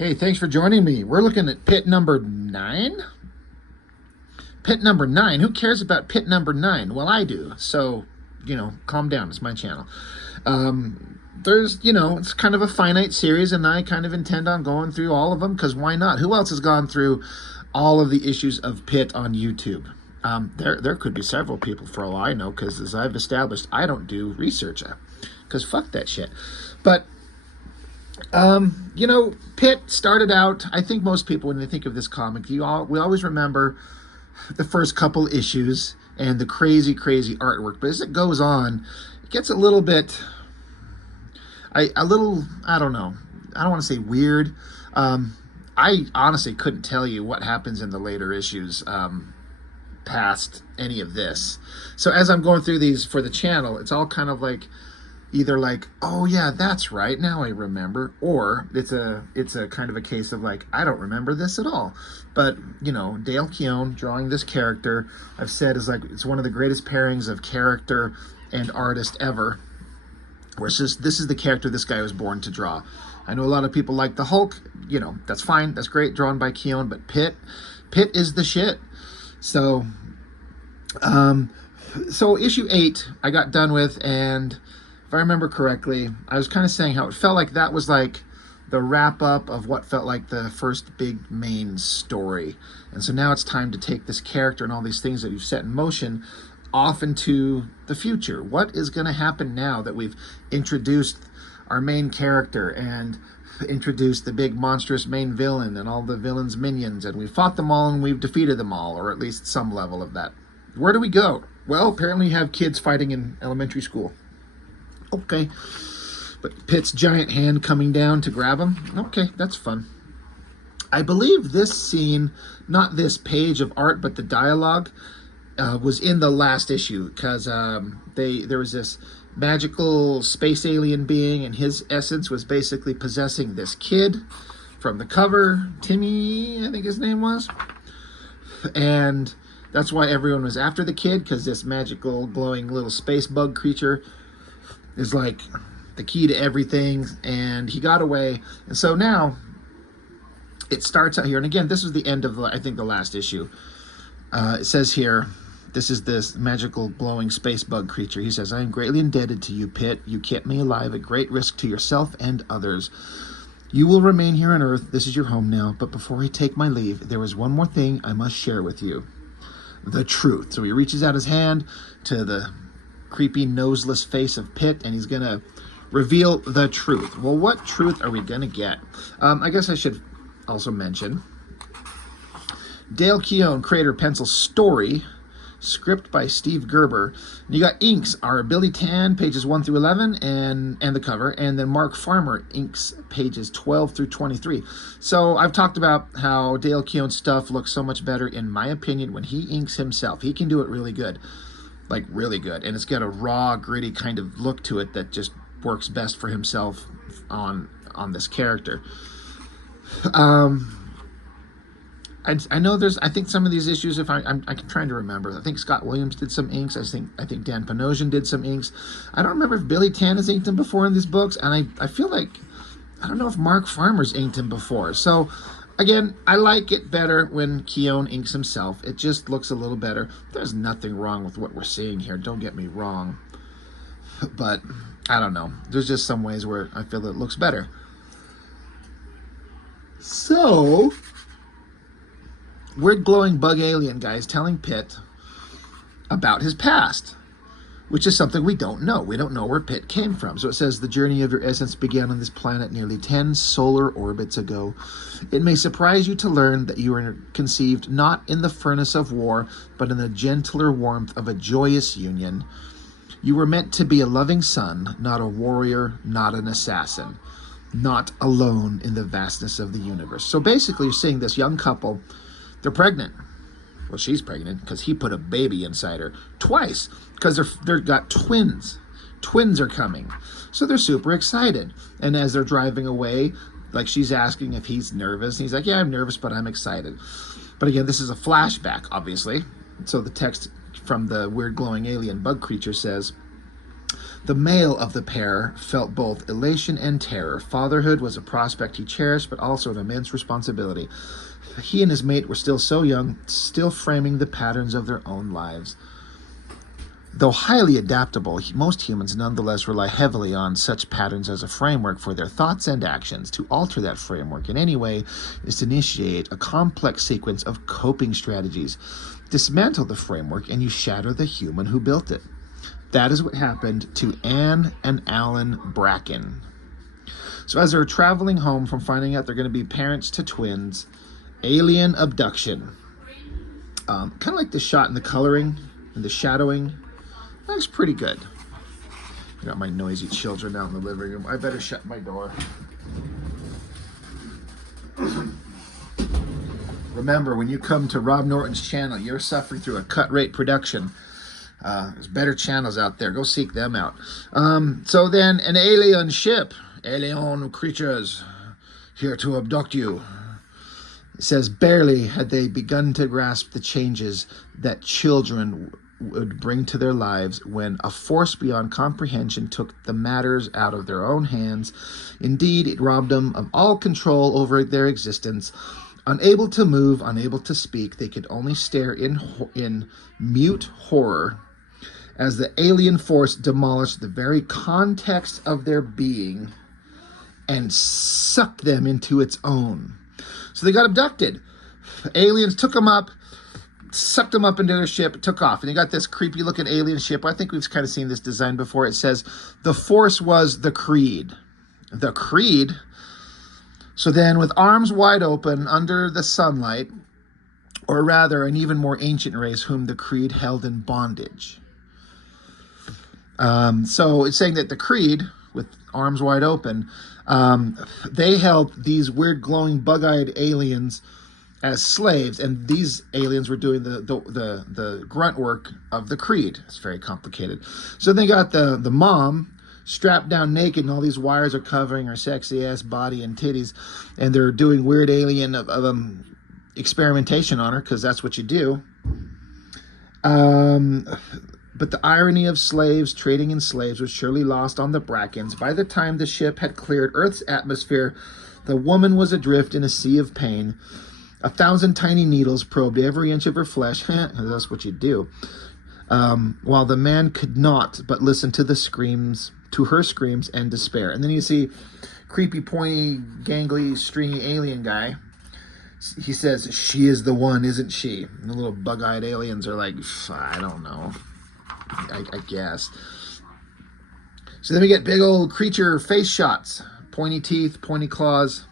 Hey, thanks for joining me. We're looking at pit number 9. Pit number 9. Who cares about pit number 9? Well, I do. So, calm down. It's my channel. It's kind of a finite series, and I kind of intend on going through all of them, because why not? Who else has gone through all of the issues of PITT on YouTube? There could be several people for all I know, because as I've established, I don't do research, because fuck that shit. But PITT started out, I think most people, when they think of this comic, we always remember the first couple issues and the crazy artwork. But as it goes on, it gets a little bit, I don't know. I don't want to say weird. I honestly couldn't tell you what happens in the later issues past any of this. So as I'm going through these for the channel, it's all kind of like, either like, oh yeah, that's right, now I remember, or it's a kind of a case of like, I don't remember this at all. But Dale Keown drawing this character, I've said, is like, it's one of the greatest pairings of character and artist ever. Where it's just, this is the character this guy was born to draw. I know a lot of people like the Hulk, that's fine, that's great, drawn by Keown, but PITT is the shit. So issue 8 I got done with, and if I remember correctly, I was kind of saying how it felt like that was like the wrap-up of what felt like the first big main story. And so now it's time to take this character and all these things that we've set in motion off into the future. What is going to happen now that we've introduced our main character and introduced the big monstrous main villain and all the villain's minions, and we've fought them all and we've defeated them all, or at least some level of that. Where do we go? Well, apparently you have kids fighting in elementary school. Okay, but PITT's giant hand coming down to grab him. Okay, that's fun. I believe this scene, not this page of art, but the dialogue, was in the last issue, because there was this magical space alien being, and his essence was basically possessing this kid from the cover, Timmy, I think his name was, and that's why everyone was after the kid, because this magical glowing little space bug creature is like the key to everything, and he got away. And so now it starts out here, and again, this is the end of I think the last issue. It says here, this is this magical glowing space bug creature. He says, I am greatly indebted to you, PITT. You kept me alive at great risk to yourself and others. You will remain here on Earth. This is your home now. But before I take my leave, there is one more thing I must share with you. The truth. So he reaches out his hand to the creepy noseless face of PITT, and he's gonna reveal the truth. Well, what truth are we gonna get? I guess I should also mention Dale Keown, creator, pencil, story, script by Steve Gerber. And you got inks are Billy Tan, pages 1 through 11, and the cover, and then Mark Farmer inks pages 12 through 23. So I've talked about how Dale Keown's stuff looks so much better, in my opinion, when he inks himself. He can do it really good. Like really good, and it's got a raw, gritty kind of look to it that just works best for himself on this character. I know I think some of these issues, if I'm trying to remember, I think Scott Williams did some inks. I think Dan Panosian did some inks. I don't remember if Billy Tan has inked him before in these books, and I feel like, I don't know if Mark Farmer's inked him before. So again, I like it better when Keown inks himself. It just looks a little better. There's nothing wrong with what we're seeing here, don't get me wrong. But, I don't know. There's just some ways where I feel it looks better. So, weird glowing bug alien guy is telling PITT about his past, which is something we don't know. We don't know where PITT came from. So it says, the journey of your essence began on this planet nearly 10 solar orbits ago. It may surprise you to learn that you were conceived not in the furnace of war, but in the gentler warmth of a joyous union. You were meant to be a loving son, not a warrior, not an assassin, not alone in the vastness of the universe. So basically you're seeing this young couple, they're pregnant. Well, she's pregnant because he put a baby inside her twice, because they've got twins. Twins are coming. So they're super excited. And as they're driving away, like, she's asking if he's nervous. And he's like, yeah, I'm nervous, but I'm excited. But again, this is a flashback, obviously. So the text from the weird glowing alien bug creature says, The male of the pair felt both elation and terror. Fatherhood was a prospect he cherished, but also an immense responsibility. He and his mate were still so young, still framing the patterns of their own lives. Though highly adaptable, most humans nonetheless rely heavily on such patterns as a framework for their thoughts and actions. To alter that framework in any way is to initiate a complex sequence of coping strategies. Dismantle the framework and you shatter the human who built it. That is what happened to Anne and Alan Bracken. So as they're traveling home from finding out they're going to be parents to twins, alien abduction. Kind of like the shot and the coloring and the shadowing. Looks pretty good. I got my noisy children out in the living room. I better shut my door. Remember, when you come to Rob Norton's channel, you're suffering through a cut rate production. There's better channels out there. Go seek them out. So then an alien ship, alien creatures, here to abduct you. It says, barely had they begun to grasp the changes that children would bring to their lives when a force beyond comprehension took the matters out of their own hands. Indeed, it robbed them of all control over their existence. Unable to move, unable to speak, they could only stare in mute horror as the alien force demolished the very context of their being and sucked them into its own. So they got abducted. Aliens took them up, sucked them up into their ship, took off. And you got this creepy looking alien ship. I think we've kind of seen this design before. It says the force was the creed. The creed. So then with arms wide open under the sunlight, or rather an even more ancient race whom the creed held in bondage. So it's saying that the creed, with arms wide open, they held these weird glowing bug-eyed aliens as slaves, and these aliens were doing the grunt work of the creed. It's very complicated. So they got the mom strapped down naked, and all these wires are covering her sexy ass body and titties, and they're doing weird alien experimentation on her, because that's what you do. But the irony of slaves trading in slaves was surely lost on the Brackens. By the time the ship had cleared Earth's atmosphere, the woman was adrift in a sea of pain. 1,000 tiny needles probed every inch of her flesh. That's what you do. While the man could not but listen to her screams and despair. And then you see creepy, pointy, gangly, stringy alien guy. He says, "She is the one, isn't she?" And the little bug-eyed aliens are like, I don't know. I guess. So then we get big old creature face shots. Pointy teeth, pointy claws.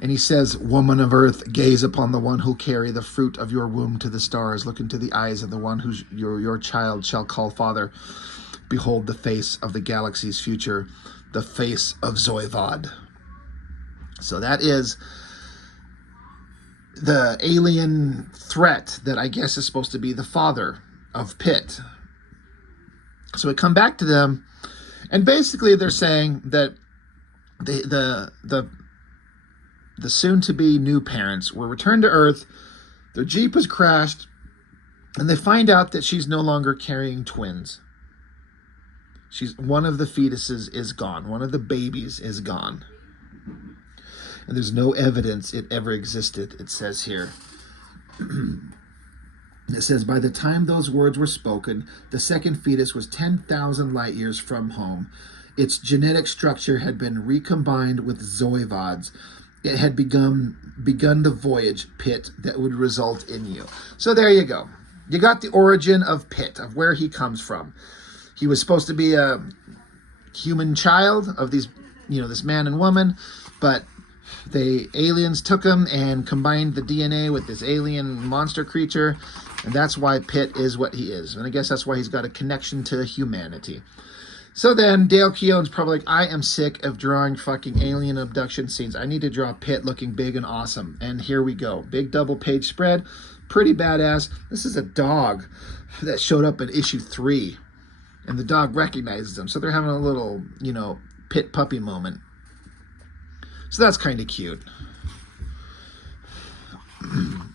And he says, "Woman of earth, gaze upon the one who'll carry the fruit of your womb to the stars. Look into the eyes of the one who your child shall call father. Behold the face of the galaxy's future, the face of Zoivod." So that is the alien threat that I guess is supposed to be the father of PITT. So we come back to them, and basically they're saying that the soon-to-be new parents were returned to Earth, their Jeep has crashed, and they find out that she's no longer carrying twins. One of the fetuses is gone. One of the babies is gone. And there's no evidence it ever existed, it says here. It says, by the time those words were spoken, the second fetus was 10,000 light years from home. Its genetic structure had been recombined with Zoivod's. It had begun the voyage, PITT, that would result in you. So there you go. You got the origin of PITT, of where he comes from. He was supposed to be a human child of these, this man and woman, but the aliens took him and combined the DNA with this alien monster creature, and that's why PITT is what he is. And I guess that's why he's got a connection to humanity. So then Dale Keown's probably like, I am sick of drawing fucking alien abduction scenes. I need to draw PITT looking big and awesome. And here we go. Big double page spread. Pretty badass. This is a dog that showed up in issue 3. And the dog recognizes him. So they're having a little, PITT puppy moment. So that's kind of cute. And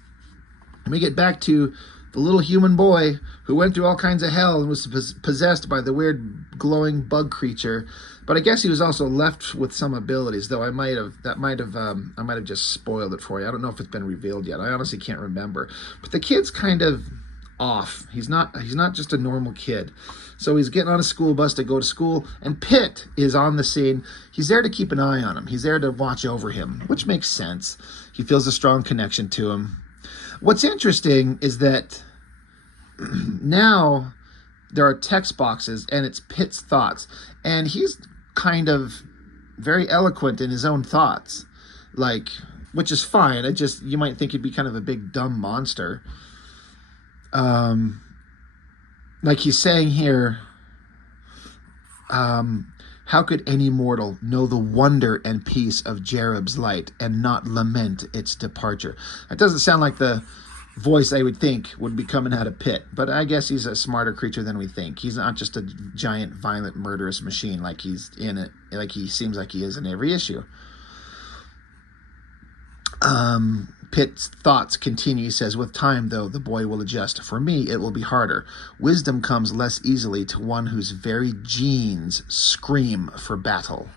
we get back to the little human boy who went through all kinds of hell and was possessed by the weird glowing bug creature. But I guess he was also left with some abilities, though I might have just spoiled it for you. I don't know if it's been revealed yet. I honestly can't remember. But the kid's kind of off. He's not just a normal kid. So he's getting on a school bus to go to school, and PITT is on the scene. He's there to keep an eye on him. He's there to watch over him, which makes sense. He feels a strong connection to him. What's interesting is that now there are text boxes, and it's PITT's thoughts, and he's kind of very eloquent in his own thoughts, like, which is fine. You might think he'd be kind of a big dumb monster. Like he's saying here, how could any mortal know the wonder and peace of Jerub's light and not lament its departure? That doesn't sound like the voice I would think would be coming out of PITT, but I guess he's a smarter creature than we think. He's not just a giant, violent, murderous machine like he seems like he is in every issue. PITT's thoughts continue. He says, with time, though, the boy will adjust. For me, it will be harder. Wisdom comes less easily to one whose very genes scream for battle.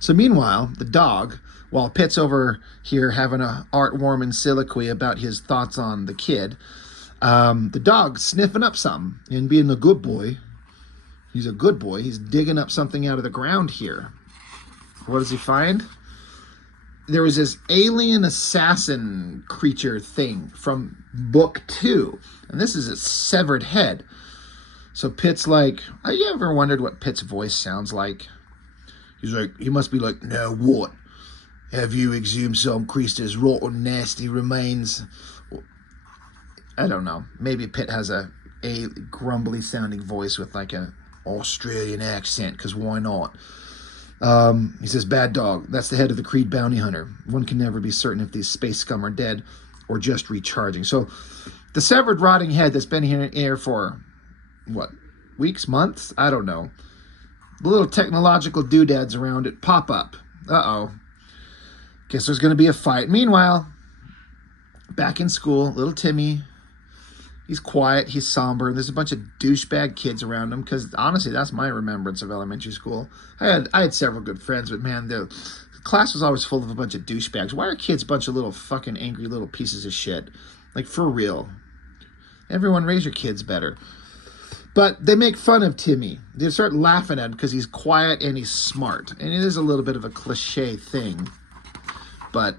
So meanwhile, the dog, while PITT's over here having a heartwarming soliloquy about his thoughts on the kid, the dog's sniffing up something and being a good boy. He's a good boy. He's digging up something out of the ground here. What does he find? There was this alien assassin creature thing from book 2. And this is its severed head. So PITT's like, have you ever wondered what PITT's voice sounds like? He's like, he must be like, now what? Have you exhumed some creature's rotten, nasty remains? I don't know. Maybe PITT has a grumbly sounding voice with like an Australian accent, because why not? He says, bad dog, that's the head of the Creed bounty hunter. One can never be certain if these space scum are dead or just recharging. So the severed, rotting head that's been here for, what, weeks, months? I don't know. The little technological doodads around it pop up. Uh-oh. Guess there's going to be a fight. Meanwhile, back in school, little Timmy, he's quiet, he's somber, and there's a bunch of douchebag kids around him, because honestly, that's my remembrance of elementary school. I had several good friends, but man, the class was always full of a bunch of douchebags. Why are kids a bunch of little fucking angry little pieces of shit? Like, for real. Everyone raise your kids better. But they make fun of Timmy. They start laughing at him because he's quiet and he's smart. And it is a little bit of a cliche thing, but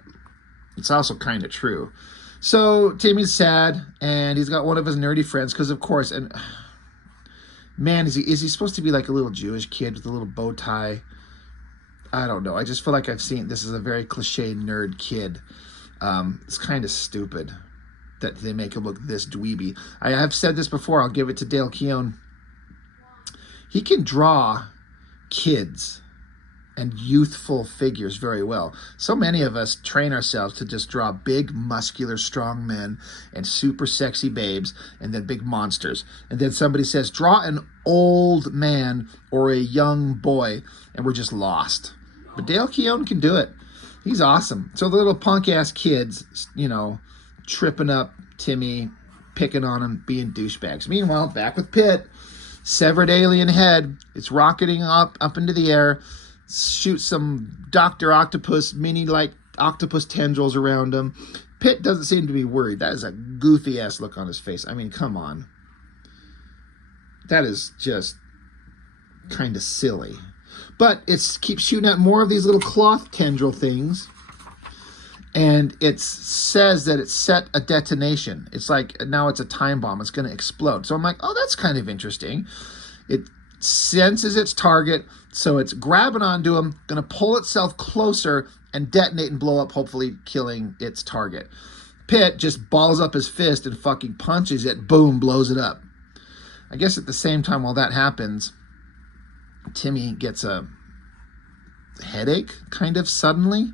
it's also kind of true. So Timmy's sad, and he's got one of his nerdy friends, because of course, and man, is he supposed to be like a little Jewish kid with a little bow tie? I don't know. I just feel like I've seen, this is a very cliche nerd kid. It's kind of stupid that they make him look this dweeby. I have said this before. I'll give it to Dale Keown. He can draw kids and youthful figures very well. So many of us train ourselves to just draw big, muscular, strong men and super sexy babes and then big monsters. And then somebody says, draw an old man or a young boy, and we're just lost. But Dale Keown can do it. He's awesome. So the little punk-ass kids, tripping up Timmy, picking on him, being douchebags. Meanwhile, back with PITT, severed alien head. It's rocketing up into the air. Shoot some Dr. Octopus, mini-like octopus tendrils around him. PITT doesn't seem to be worried. That is a goofy-ass look on his face. I mean, come on. That is just kind of silly. But it keeps shooting out more of these little cloth tendril things. And it says that it set a detonation. It's like, now it's a time bomb. It's going to explode. So I'm like, oh, that's kind of interesting. It senses its target, so it's grabbing onto him, going to pull itself closer and detonate and blow up, hopefully killing its target. PITT just balls up his fist and fucking punches it. Boom, blows it up. I guess at the same time while that happens, Timmy gets a headache, kind of suddenly.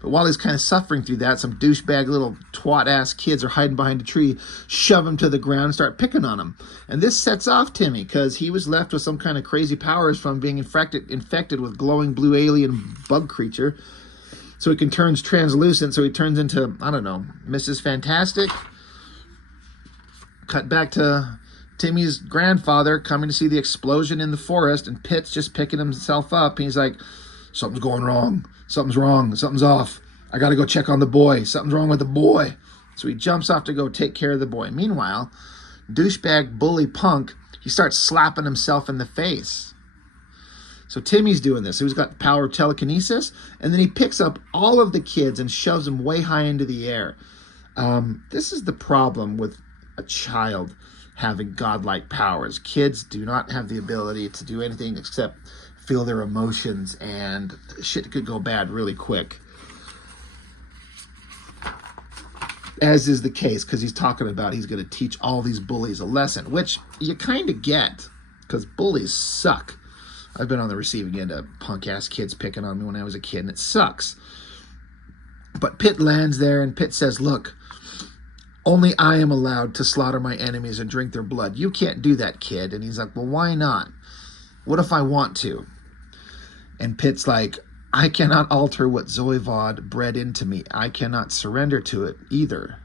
But while he's kind of suffering through that, some douchebag little twat-ass kids are hiding behind a tree, shove him to the ground, and start picking on him. And this sets off Timmy, because he was left with some kind of crazy powers from being infected with glowing blue alien bug creature. So he can turn translucent, so he turns into, I don't know, Mrs. Fantastic. Cut back to Timmy's grandfather coming to see the explosion in the forest, and Pitt's just picking himself up. And he's like, something's going wrong. Something's wrong. Something's off. I got to go check on the boy. Something's wrong with the boy. So he jumps off to go take care of the boy. Meanwhile, douchebag bully punk, he starts slapping himself in the face. So Timmy's doing this. So he's got the power of telekinesis, and then he picks up all of the kids and shoves them way high into the air. This is the problem with a child having godlike powers. Kids do not have the ability to do anything except feel their emotions, and shit could go bad really quick. As is the case, because he's talking about he's going to teach all these bullies a lesson, which you kind of get, because bullies suck. I've been on the receiving end of punk-ass kids picking on me when I was a kid, and it sucks. But Pitt lands there, and Pitt says, look, only I am allowed to slaughter my enemies and drink their blood. You can't do that, kid. And he's like, well, why not? What if I want to? And Pitt's like, I cannot alter what Zoivod bred into me. I cannot surrender to it either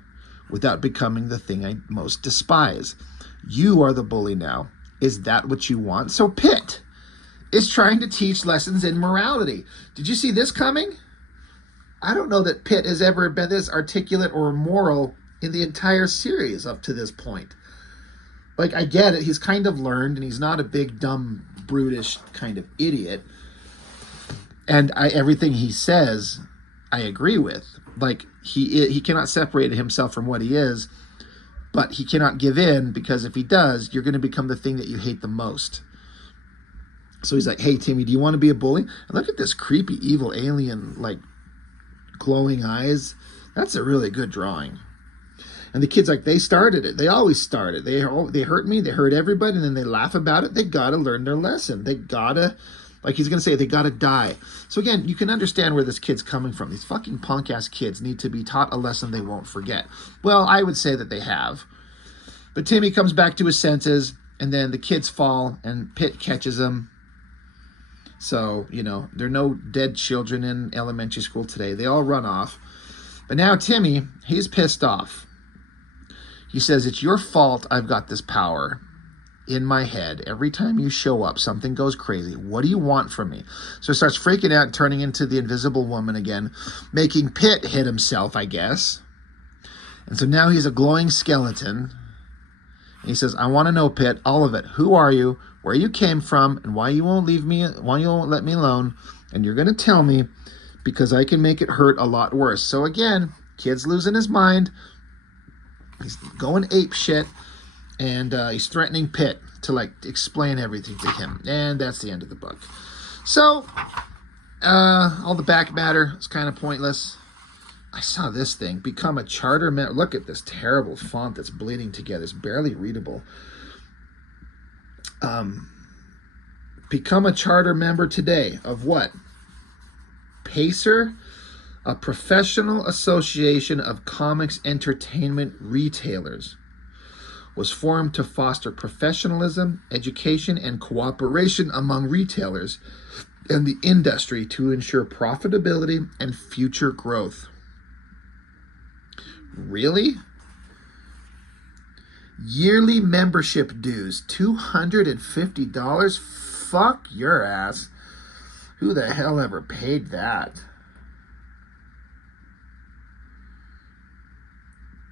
without becoming the thing I most despise. You are the bully now. Is that what you want? So Pitt is trying to teach lessons in morality. Did you see this coming? I don't know that Pitt has ever been this articulate or moral in the entire series up to this point. Like, I get it. He's kind of learned, and he's not a big, dumb, brutish kind of idiot. And everything he says, I agree with. Like, he cannot separate himself from what he is, but he cannot give in, because if he does, you're going to become the thing that you hate the most. So he's like, hey, Timmy, do you want to be a bully? And look at this creepy, evil alien, like, glowing eyes. That's a really good drawing. And the kid's like, they started it. They always started. They hurt me. They hurt everybody. And then they laugh about it. They got to learn their lesson. They got to, like he's going to say, they got to die. So again, you can understand where this kid's coming from. These fucking punk-ass kids need to be taught a lesson they won't forget. Well, I would say that they have. But Timmy comes back to his senses, and then the kids fall, and Pitt catches them. So, you know, there are no dead children in elementary school today. They all run off. But now Timmy, he's pissed off. He says, it's your fault I've got this power in my head. Every time you show up, something goes crazy. What do you want from me? So he starts freaking out and turning into the Invisible Woman again, making Pitt hit himself, I guess. And so now he's a glowing skeleton. And he says, I want to know, Pitt, all of it. Who are you? Where you came from? And why you won't leave me? Why you won't let me alone? And you're going to tell me, because I can make it hurt a lot worse. So again, kid's losing his mind. He's going ape shit, and he's threatening Pitt to, like, explain everything to him. And that's the end of the book. So, all the back matter is kind of pointless. I saw this thing, become a charter member. Look at this terrible font that's bleeding together. It's barely readable. Become a charter member today of what? Pacer? A professional association of comics entertainment retailers, was formed to foster professionalism, education, and cooperation among retailers and the industry to ensure profitability and future growth. Really? Yearly membership dues, $250? Fuck your ass. Who the hell ever paid that?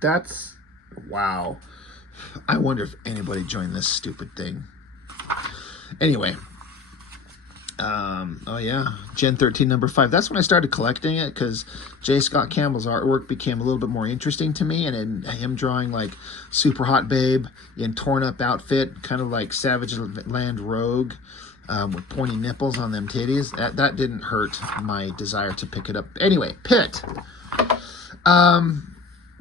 That's, wow. I wonder if anybody joined this stupid thing. Anyway. Oh yeah, Gen 13 number 5. That's when I started collecting it, because J. Scott Campbell's artwork became a little bit more interesting to me, and then him drawing like super hot babe in torn up outfit, kind of like Savage Land Rogue, with pointy nipples on them titties. That didn't hurt my desire to pick it up. Anyway, Pitt.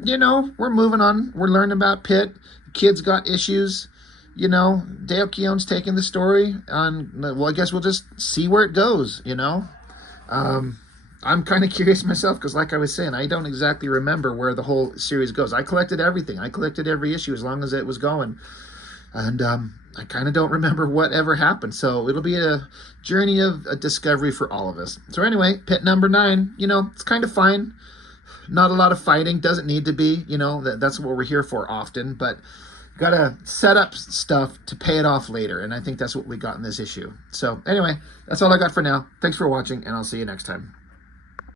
You know, we're moving on. We're learning about Pitt. The kid's got issues. You know, Dale Keown's taking the story on, well, I guess we'll just see where it goes, you know. I'm kind of curious myself, because like I was saying, I don't exactly remember where the whole series goes. I collected everything. I collected every issue as long as it was going. And I kind of don't remember what ever happened. So it'll be a journey of a discovery for all of us. So anyway, Pitt number 9, you know, it's kind of fine. Not a lot of fighting. Doesn't need to be, you know, that's what we're here for often. But got to set up stuff to pay it off later. And I think that's what we got in this issue. So anyway, that's all I got for now. Thanks for watching, and I'll see you next time.